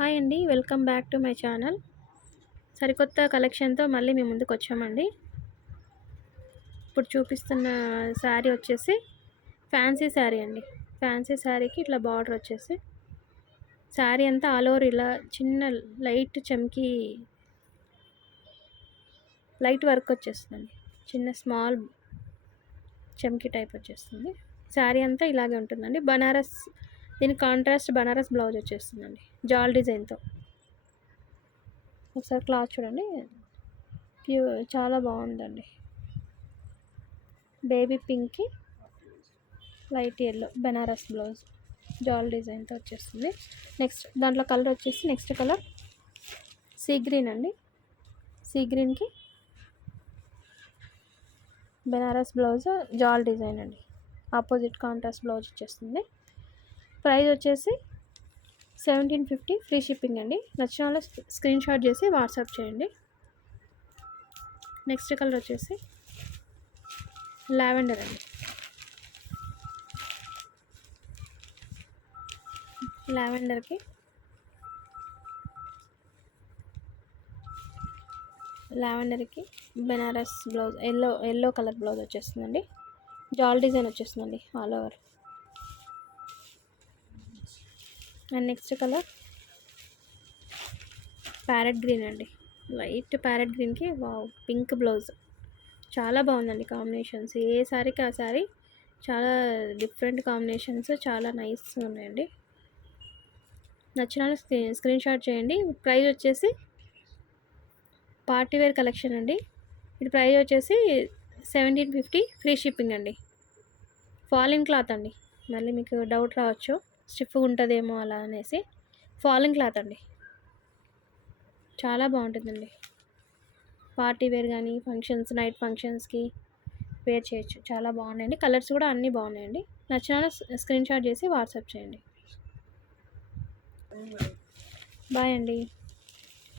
Hi అండి, welcome back to my channel. సరికొత్త కలెక్షన్తో మళ్ళీ మీ ముందుకు వచ్చామండి. ఇప్పుడు చూపిస్తున్న శారీ వచ్చేసి ఫ్యాన్సీ శారీ అండి. ఫ్యాన్సీ శారీకి ఇట్లా బార్డర్ వచ్చేసి శారీ అంతా ఆల్ ఓవర్ ఇలా చిన్న లైట్ వర్క్ వచ్చేస్తుందండి. చిన్న స్మాల్ చమ్కీ టైప్ వచ్చేస్తుంది. శారీ అంతా ఇలాగే ఉంటుందండి. దీనికి కాంట్రాస్ట్ బనారస్ బ్లౌజ్ వచ్చేస్తుందండి జాల్ డిజైన్తో. ఒకసారి క్లాత్ చూడండి, చాలా బాగుందండి. బేబీ పింక్కి లైట్ ఎల్లో బనారస్ బ్లౌజ్ జాల్ డిజైన్తో వచ్చేస్తుంది. నెక్స్ట్ దాంట్లో కలర్ వచ్చేసి నెక్స్ట్ కలర్ సీ గ్రీన్ అండి. సీ గ్రీన్కి బనారస్ బ్లౌజ్ జాల్ డిజైన్ అండి. ఆపోజిట్ కాంట్రాస్ట్ బ్లౌజ్ వచ్చేస్తుంది. ప్రైస్ వచ్చేసి 1750, ఫ్రీ షిప్పింగ్ అండి. నచ్చిన వాళ్ళు స్క్రీన్ షాట్ చేసి వాట్సాప్ చేయండి. నెక్స్ట్ కలర్ వచ్చేసి లావెండర్ అండి. లావెండర్కి Benaras blouse yellow colour blouse వచ్చేస్తుందండి. జాల్ డిజైన్ వచ్చేస్తుందండి all over. And next colour parrot green అండి. లైట్ ప్యారెట్ గ్రీన్కి పింక్ బ్లౌజ్ చాలా బాగుందండి. కాంబినేషన్స్ ఏ శారీకి ఆ శారీ చాలా డిఫరెంట్ కాంబినేషన్స్, చాలా నైస్గా ఉన్నాయండి. నచ్చిన స్క్రీన్ షాట్ చేయండి. ప్రైస్ వచ్చేసి పార్టీవేర్ కలెక్షన్ అండి. ఇది ప్రైస్ వచ్చేసి 1750, ఫ్రీ షిప్పింగ్ అండి. ఫాలింగ్ క్లాత్ అండి. మళ్ళీ మీకు డౌట్ రావచ్చు స్టిఫ్గా ఉంటుందేమో అలా అనేసి. ఫాలింగ్ క్లాత్ అండి, చాలా బాగుంటుందండి. పార్టీ వేర్ కానీ ఫంక్షన్స్, నైట్ ఫంక్షన్స్కి వేర్ చేయొచ్చు. చాలా బాగున్నాయండి. కలర్స్ కూడా అన్నీ బాగున్నాయండి. నచ్చిన స్క్రీన్ షాట్ చేసి వాట్సాప్ చేయండి. బాయ్ అండి.